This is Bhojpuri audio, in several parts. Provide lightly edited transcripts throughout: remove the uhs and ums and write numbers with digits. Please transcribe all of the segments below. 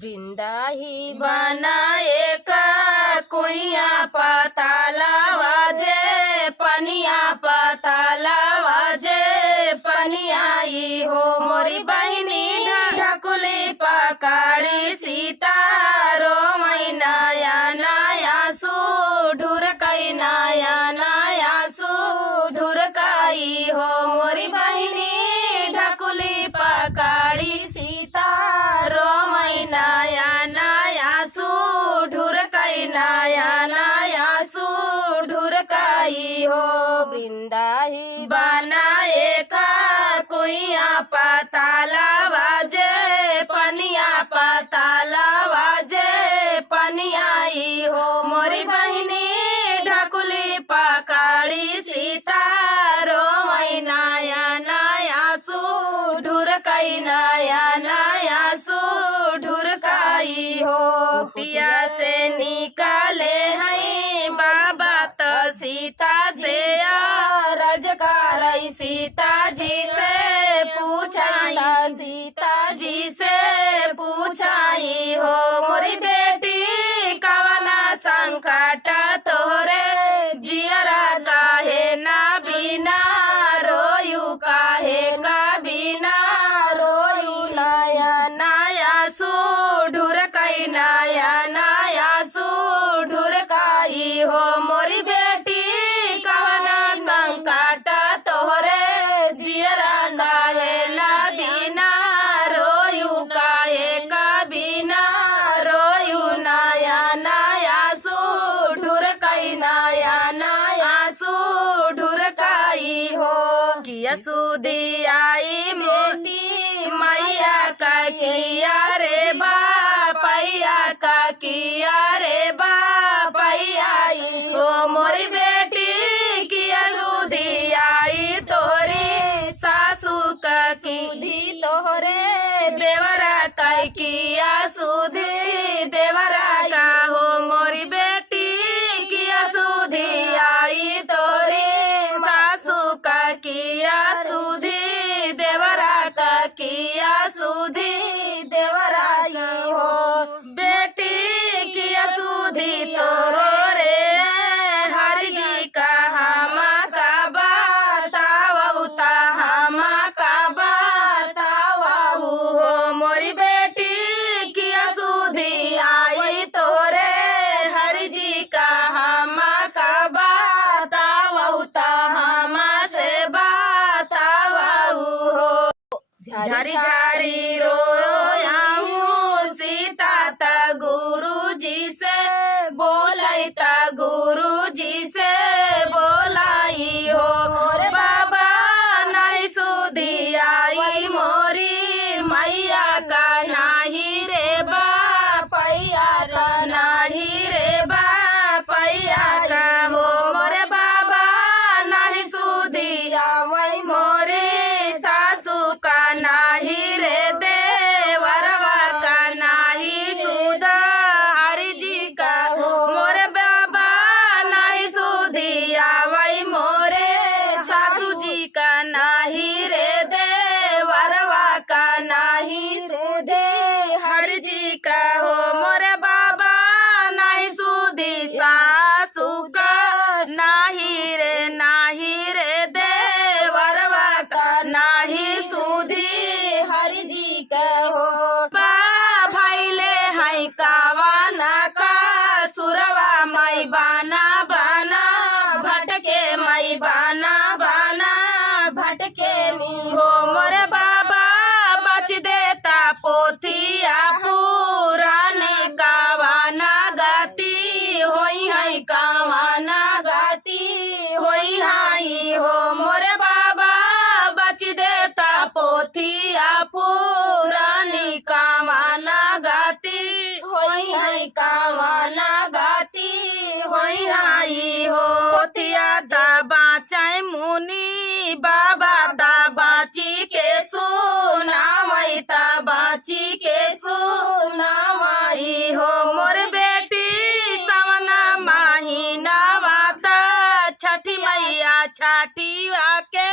वृंदा ही बनाए का कुइया पताला वाजे पनिया पताला वाजे पनियाई हो मोरी बहिनी ढकुली पकाड़ी सीता रो मैनाया नाया सू ढुरकई नाया नाया सू ढुरकाई हो मोरी बहिनी ढकुली पकाड़ी सीता रो मैनाया नाया सू ढुरकई नाया नाया सू ढुरकाई हो वृंदा ही बनाए का कुइया पताला वाजे पनिया पताला वाजे पनियाई हो मोरी बहिनी ढकुली पकाड़ी सीता रो मैनाया नाया सू ढुरकई नाया नाया सू ढुरकाई हो कुटिया से निकाले हैं बाबा तो सीता से रजकार सीता जी से पूछाई सीता जी से पूछाई हो मोरी बेटी कवना संकट तोहरे जियरा काहे ना बिना रोयू काहे का बिना रोयू नाया नाया सू ढुरकई नाया नाया सू ढुरकाई हो मोरी बेटी कवना संकट तोहरे जियरा काहे ना बिना रोयू काहे का बिना रोयू नाया नाया सू ढुरकई नाया नाया सू ढुरकाई हो किया सुदी आई मोटी मैया का किया रे बापैया का किया रे बापैयाई हो मोरी बेटी किया सुदी आई तोहरी सासू का सुधी तोहरे देवरा का किया सुधी देवरा का हो मोरी बेटी किया सुधी आई तोहरी सासू का किया सुधी देवरा का किया सुधी देवराई हो बेटी किया सुधी तोरो रे हरि जी का हमा का बतावऊ ता हमा का बतावऊ हो मोरी बेटी किया सुधी आई तोरे हरि जी का हमा का बतावऊ ता हमा से बतावऊ हो झारी झारी रोयाऊ सीता ता गुरु जी से बोलाई ता गुरु जी से बोलाई हो मोरे बाबा नहीं सुधी आई मोरी मैया का नाही रे बापैया का नाही रे बापैया का हो मोरे बाबा नहीं सुधी आवई मोरे सासू का नाही रे देवरवा का नाही सुध हरि जी का हो मोरे बाबा नहीं सुधी आवई मोरे सासू जी का नाही रे देवरवा का नाही सुधे हरि जी का हो मोरे बाबा नहीं सुधी सासू का नाही रे देवरवा का नाही सुधी हरि जी का हो बा भैले है कावाना का सुरवा मई बाना बाना भटके मई बाना बाना भटके नी हो मोरे बाबा बच देता पोथिया पुरानी कावाना गाती होई है कावाना गाती होई हाई हो मोरे बाबा बच देता पोथिया पुरानी कावाना गाती होई है कावाना गाती होई हाई हो पोथिया दा बाचाए मुनी बाबा दा बाची के सुनावई ता बाची के सुनावई हो मोर बेटी सवना महीना वाता छठी मैया छठी आके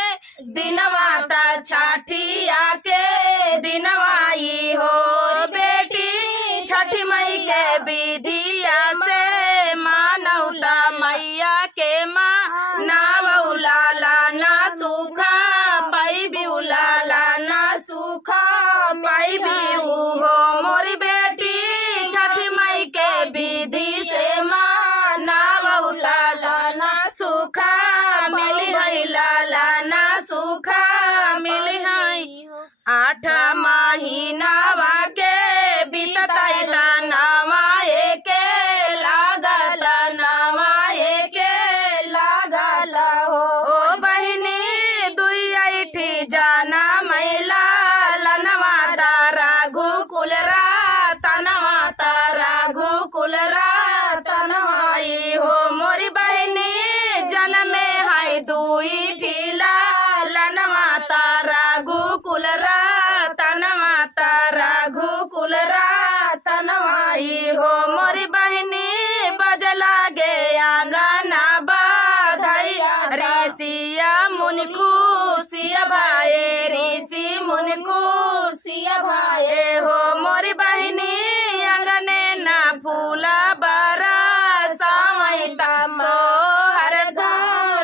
दिनवा ता छठी आके दिनवाई हो बेटी विधिया से मानौता मैया के माँ नाव लाला ना सूखा पाई भी लाला ना सूखा पाई भी हो मोरी बेटी छठी माई के विधि से माँ नाव लाला ना सूखा मिली है लाला ना सूखा मिली है 8 महीनावा के बीतताई नवाए के लागल नवाए के लागल हो ओ बहिनी दुई ऐठी जाना मैला लनवा तारा घुकुल तनवा तारा घुकुल तनवाई हो मोरी बहिनी जनमे है दुई ठीला लनवा तारा घुकुल तनवा तारा घुकुल तनवाई हो मोरी बहिनी बजला गे आंगना बधाई ऋषिया मुनि खुशिया भाई ऋषि मुनि खुशिया भाई हो मोरी बहिनी अंगने ना फूला बरा सावैता मोहर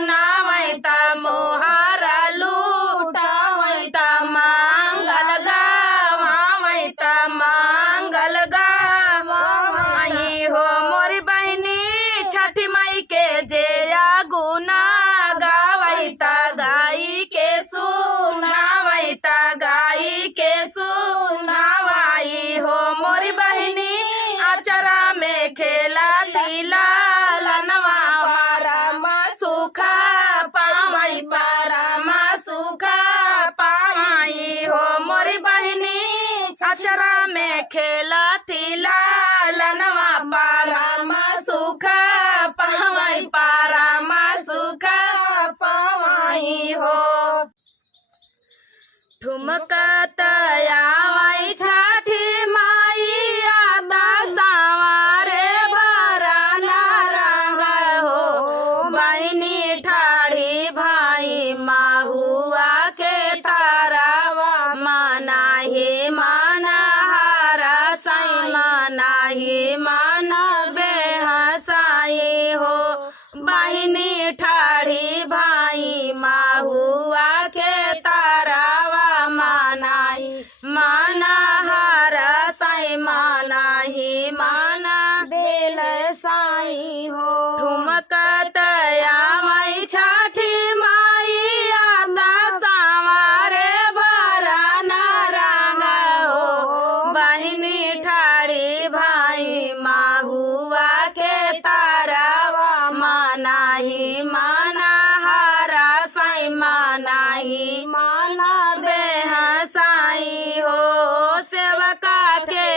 नावैता मोहर लूटावैता मांगल गावैता मांगल गावई हो मोरी बहिनी छठी माई के जेया गुना गावैता गाई के सुनावैता गाई के सुनावाई हो मोरी बहिनी आचरा में खेला तिला लनवा पारा सुखा पाई पारा सुखा पाई हो मोरी बहिनी आचरा में खेला तिला लनवा पारा सुखा पाई पारा सुखा पाई हो ठुमका तयावाई छठी माई आता सावारे भरा नारंग हो बहिनी ठाड़ी भाई माहुआ के तारावा माना ही माना हारा साई माना ही माना बेहसाई हो बहिनी ठाड़ी भाई माहुआ के तारावा माना ही माना हारा साई माना ही माना बेल साई हो ठुमका तयावाई छठी माई आता सावारे भरा नारंग हो बहिनी ठाड़ी भाई माहुआ के तारावा माना ही माना हारा साई माना ही माना बेहसाई हो सेवका के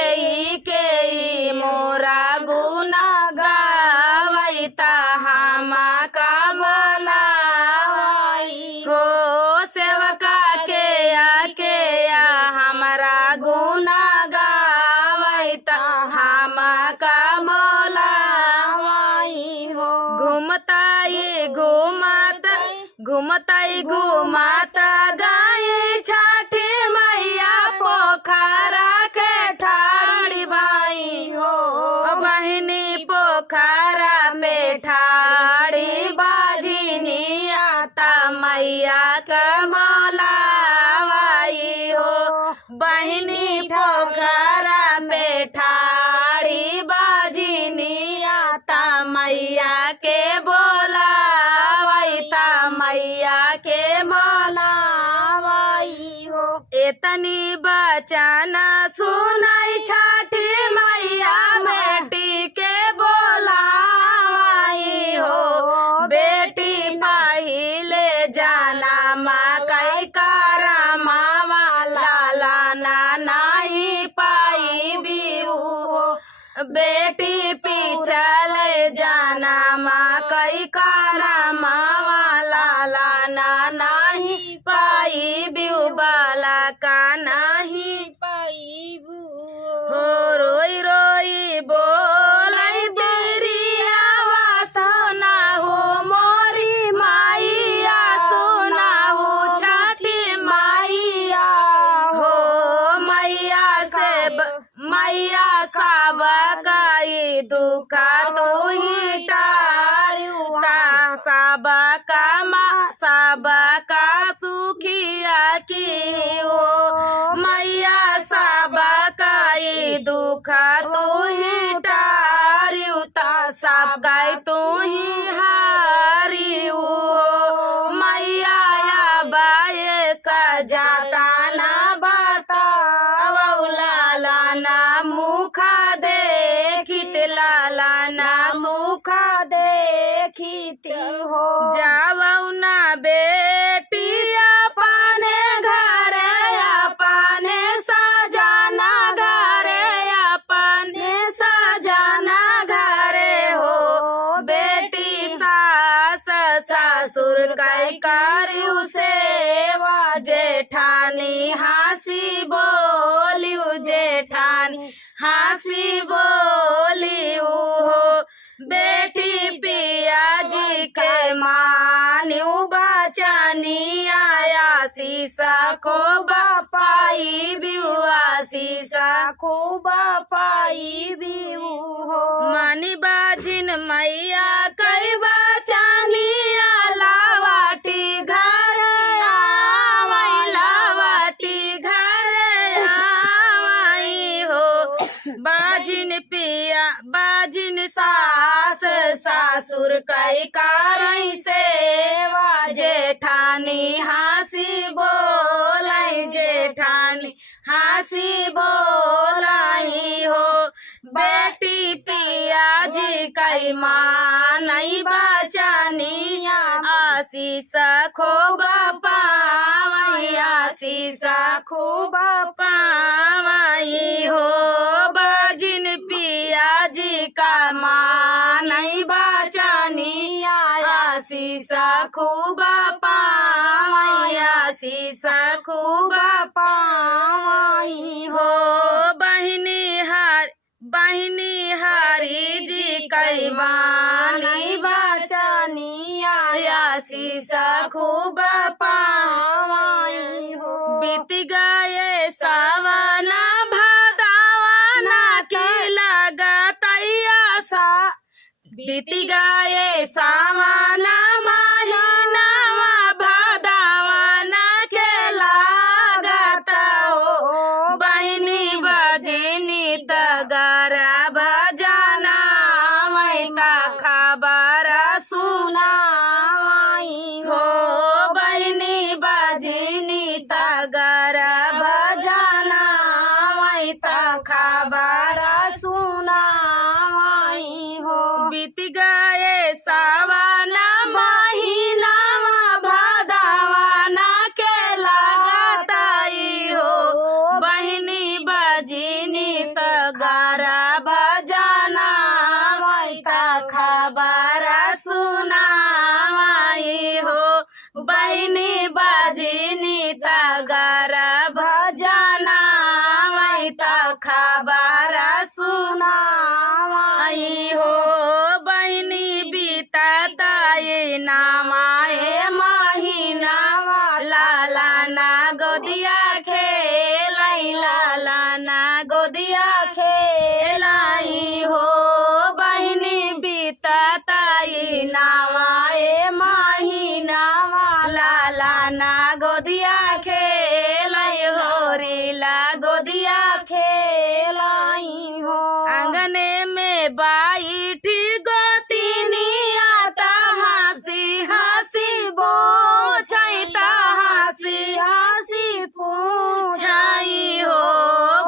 मोरा गुना गावैता हमा का मनावाई हो सेवका के हमारा गुना गावैता हमा का मोलावाई हो घूमताई घुमाता गाई छठी मैया पोखरा के ठाड़ी भाई हो बहिनी पोखरा में ठाड़ी बाजिनी आता मैया के मलावाई हो बहिनी पोखरा में ठाड़ी बाजिनी आता मैया के बोलावैता मैया के मलावाई हो एतनी बचना सुनाई छठी मैया बेटी के बोलावाई हो बेटी पहिले जाना मकई करमावा लाला ना नहीं पाई बीऊ हो बेटी पिछल जाना मकई करमावा लाला ना नहीं पाई बीऊ बाला का नहीं पाई हो रोई रोई बोलाई तेरिया सोना हो मोरी माइया सोना हो छठी माइया हो मैया से मैया सब गाई दुखा तू ही टारियुता सबका सुखिया की हो मैया सबका ई दुखा तू ही टारियुता सबका तू ही हारियु हो मैया या बाये सजाता ना बता लाला ना मुखा देखित लाला ना मुखा देखित हो जावौ ना बेटी अपने घरे अपने सजाना घरे अपने सजाना घरे हो बेटी सास ससुर कई करियु सेवा जेठानी हंसी बोलियु जेठानी हंसी बोलियु हो बेटी पिया जी के मानियु बचनी आया शीशा को बापाई बियुआ शीशा को बापाई बियु हो मानी बाजिन मैया कई बचनी लावाटी घर लावाटी घर आई हो बाजिन पिया बाजिन सास ससुर कई कारई सेवा जेठानी हंसी बोलाई जेठानी हंसी बोलाई हो बेटी पिया जी कई मानई बचनी आशीष खूब पावई आशीष खूब पावई हो बाजिन पिया जी का मानई बचनी आशीष खूब पावई आशीष खूब पावई हो बहिनी हरी जी कई मानी बचनी आशीष खूब पावई हो बीत गए सावन भादवाना की लगतैया सा बीत गए सावन महीनावा भादवाना के लागत हो बहिनी बजनी तगर भजना मैका खबर सुनाई हो बहिनी बजनी तगर भजना मैका खबर सुनाई हो बीत गए सावन महीनावा भादवाना के लागताई हो बहिनी बजनी तगर भजना मैका खबर सुनाई हो बहिनी बजनी तगर भजना मैका खबर सुनाई हो बहिनी बीतताई नामाए महीनावा लाला ना गोदिया खेलाई लाला ना गोदिया खेलाई हो बहिनी बीतताई नामाए महीनावा लाला ना गोदिया खेलाई हो रीला गोदिया खेलाई हो आंगने में बैठी गोतिनी आता हंसी हंसी बोछैता हंसी हंसी पूछाई हो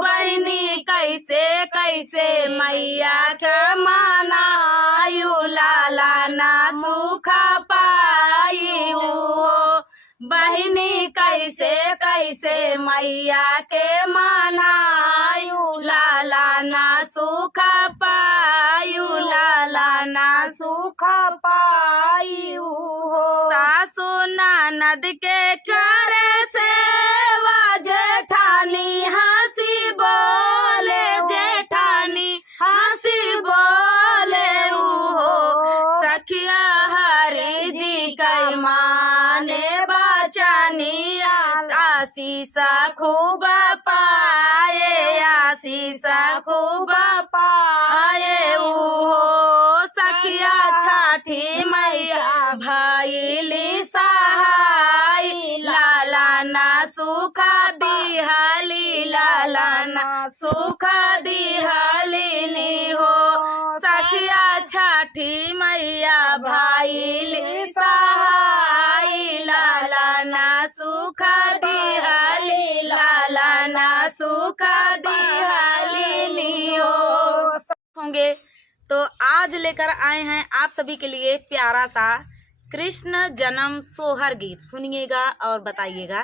बहिनी कैसे कैसे मैया के मनायु लाला ना सुख पायु हो बहिनी कैसे कैसे मैया के मनायु लाला ना सुख पायु लाला ना सुख पायु हो सासु ननद के करे सेवा जेठानी हंसी बोले जेठानी हंसी बोले हो सखिया हरि जी कई माने बचनी आशीष खूब पाए आशीष खूब पाए सुख दिहलिनी हो। सखिया छठी मैया भाई सहाई लालना सुख दिहली लालना सुख दिहलिनी हो। होंगे तो आज लेकर आए हैं आप सभी के लिए प्यारा सा कृष्ण जन्म सोहर गीत। सुनिएगा और बताइएगा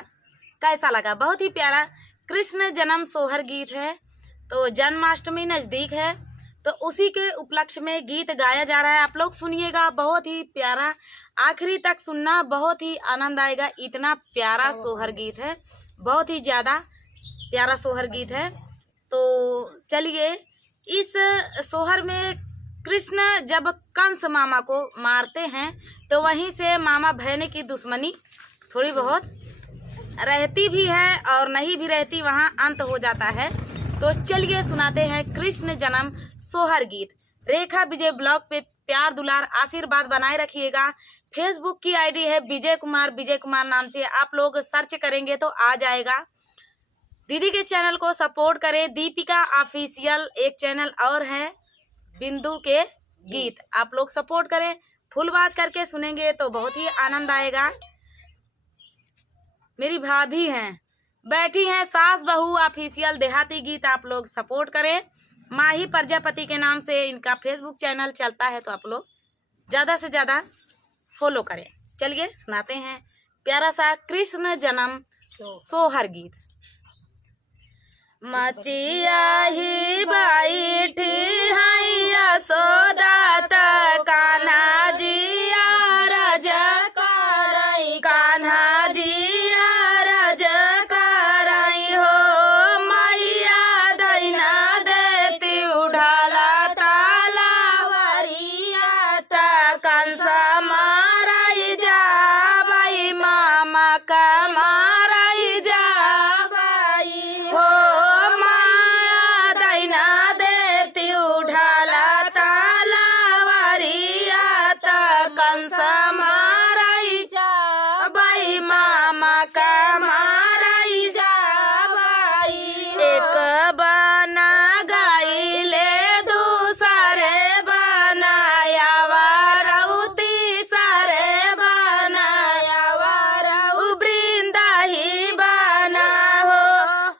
कैसा लगा। बहुत ही प्यारा कृष्ण जन्म सोहर गीत है। तो जन्माष्टमी नज़दीक है तो उसी के उपलक्ष्य में गीत गाया जा रहा है। आप लोग सुनिएगा, बहुत ही प्यारा, आखिरी तक सुनना, बहुत ही आनंद आएगा। इतना प्यारा सोहर गीत है, बहुत ही ज़्यादा प्यारा सोहर गीत है। तो चलिए, इस सोहर में कृष्ण जब कंस मामा को मारते हैं तो वहीं से मामा बहन की दुश्मनी थोड़ी बहुत रहती भी है और नहीं भी रहती, वहाँ अंत हो जाता है। तो चलिए सुनाते हैं कृष्ण जन्म सोहर गीत। रेखा विजय ब्लॉग पे प्यार दुलार आशीर्वाद बनाए रखिएगा। फेसबुक की आईडी है विजय कुमार नाम से, आप लोग सर्च करेंगे तो आ जाएगा। दीदी के चैनल को सपोर्ट करें। दीपिका ऑफिशियल एक चैनल और है, बिंदु के गीत, आप लोग सपोर्ट करें। फुल बात करके सुनेंगे तो बहुत ही आनंद आएगा। मेरी भाभी हैं, बैठी हैं, सास बहू ऑफिशियल देहाती गीत, आप लोग सपोर्ट करें। माही प्रजापति के नाम से इनका फेसबुक चैनल चलता है, तो आप लोग ज़्यादा से ज़्यादा फॉलो करें। चलिए सुनाते हैं प्यारा सा कृष्ण जन्म सोहर गीत। मचिया ही बैठी है यशोदा कान्हा जिया रज करई, कान्हा जिया रज करई हो। मैया दैना देती उड़ाला तालावरिया त कंस मारई जाबई, मामा का मारई जाबई हो। कंस मारई जाबई, मामा का मारई जाबई। एक बना गाइले दूसरे बनाया वारऊ, तीसरे बनाया वारऊ, वृंदा ही बना हो।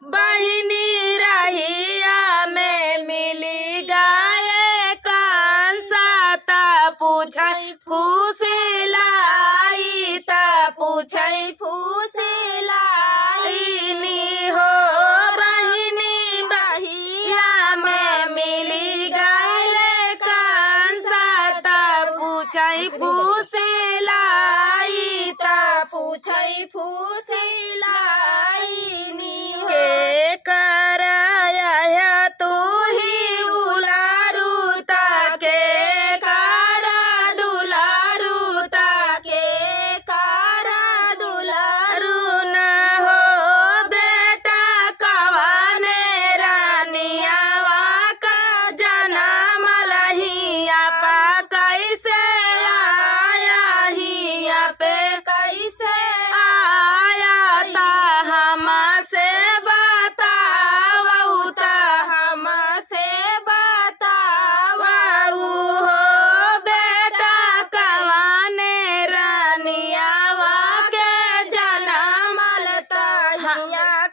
बहिनी रहिया में मिली गाये कंसा, ता पूछई फूसिलाई, ता पूछई फूसिलाई नी हो। बहिनी बहिया में मिली गायले कंसा, ता पूछई फूसिलाई, ता पूछई फूसिलाई नी हो। के कराया तू ही उलारू, ताके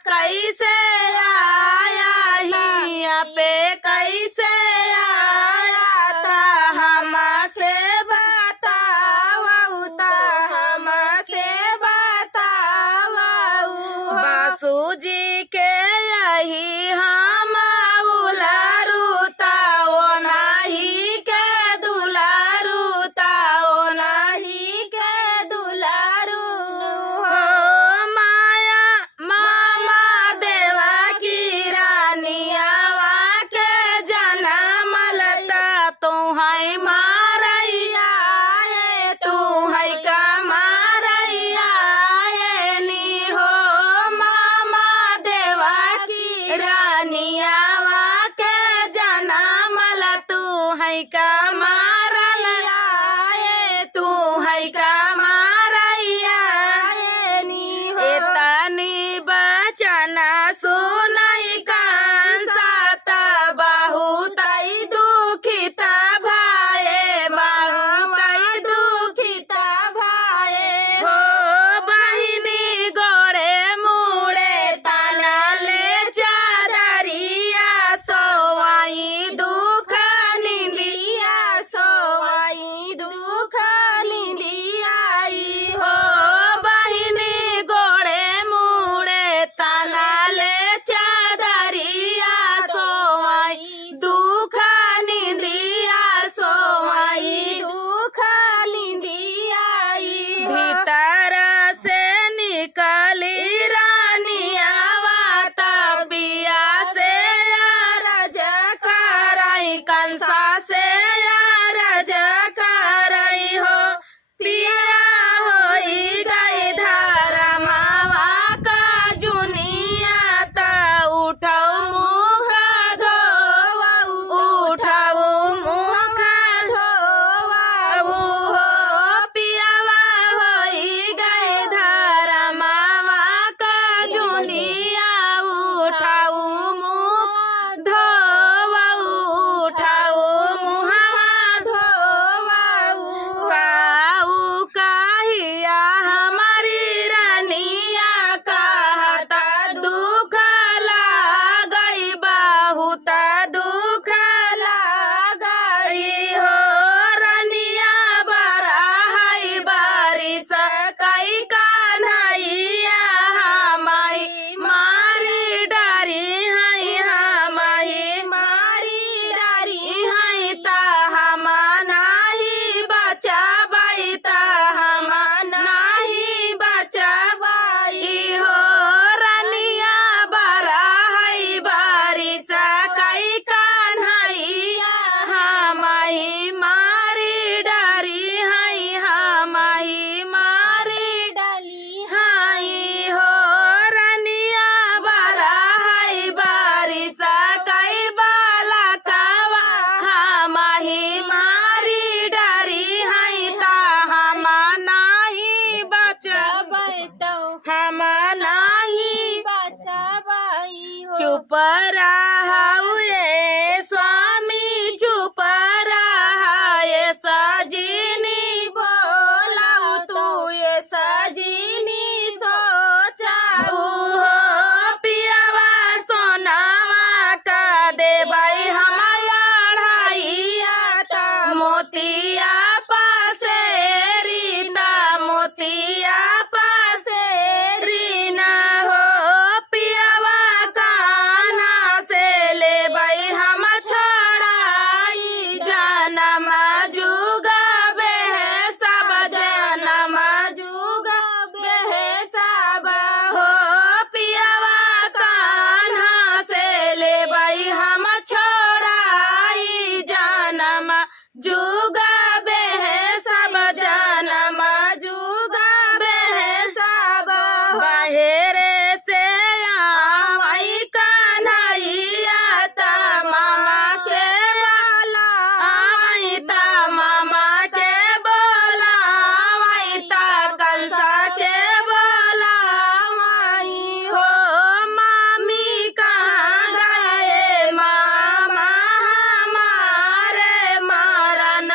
कैसे आया हिया पे, कैसे आया ता हमसे बतावऊ, ता हमसे बतावऊ। बासूजी के यही हम उलारू, ताओ नाही के दुलारू, ताओ नाही के दुलारू हो। का मारैया तू है का मारैया नी हो। एतनी बचना सुनई कंसा, कंसा से अरज करई हो पिया होई गई धर्मवा का जुनिया ता उठाऊ मुख धोवऊ उठाऊ मुख धोवऊ हो पियावा होई गई धर्मवा का जुनिया उठाऊ मुख धोवऊ उठाऊ मुहवा धोवऊ काऊ काहिया हमारी रानिया कहता दुख लागई बहुत दुख लागई हो रानिया बरहाई बारिश कई कान्हैया हमाई मारी डारी हई हमाई मारी डारी हई ता हम नाही बचाबई ता हम नाही बचाबई हो रानिया बरहाई बारिश कई कान्हैया हमाई मारी डारी हई हमाई मारी डाली हई हो रानिया बरहाई बारिश कई बाला कावा हमाही मारी डारी हई ता हम नाही बचबै हम नाही बचबै हो चुप रहऊ ये स्वामी चुप रहा ये सजीनी बोलाऊ तू ये सजीनी सोचाऊ हो पियावा सोनावा का देबई हम अढ़ाइया ता मोतिया पासे रीता मोतिया पासे रीना हो पियावा कान्हा से लेबई हम छोड़ाई जनम जुगा बेह सब जनम जुगा बेह सब हो पियावा कान्हा से लेबई हम छोड़ाई जनम जुगा बेह सब जनम जुगा बेह सब बहेरे से आवई कान्हैया ता मामा के बोला आवई ता मामा के बोला आवई ता कंसा के बोला आवई हो मामी कहाँ गए मामा हमारे मरन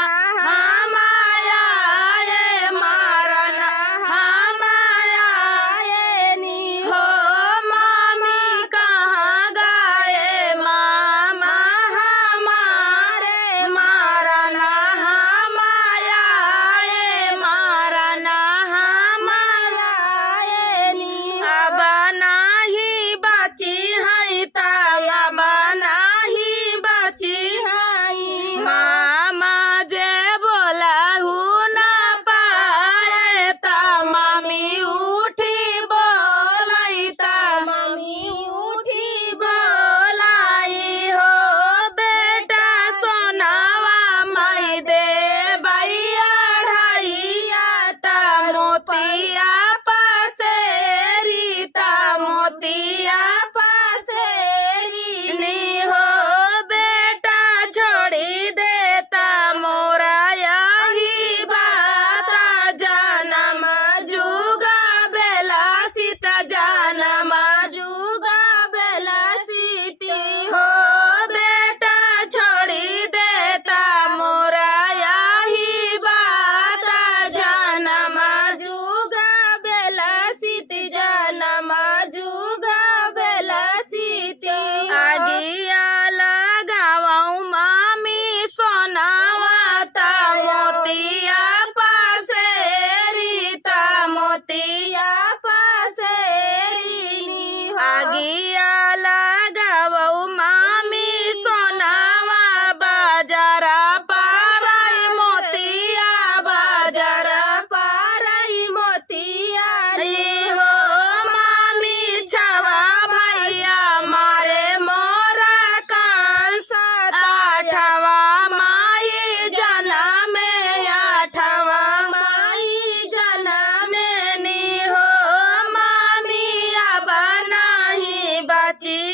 नाचे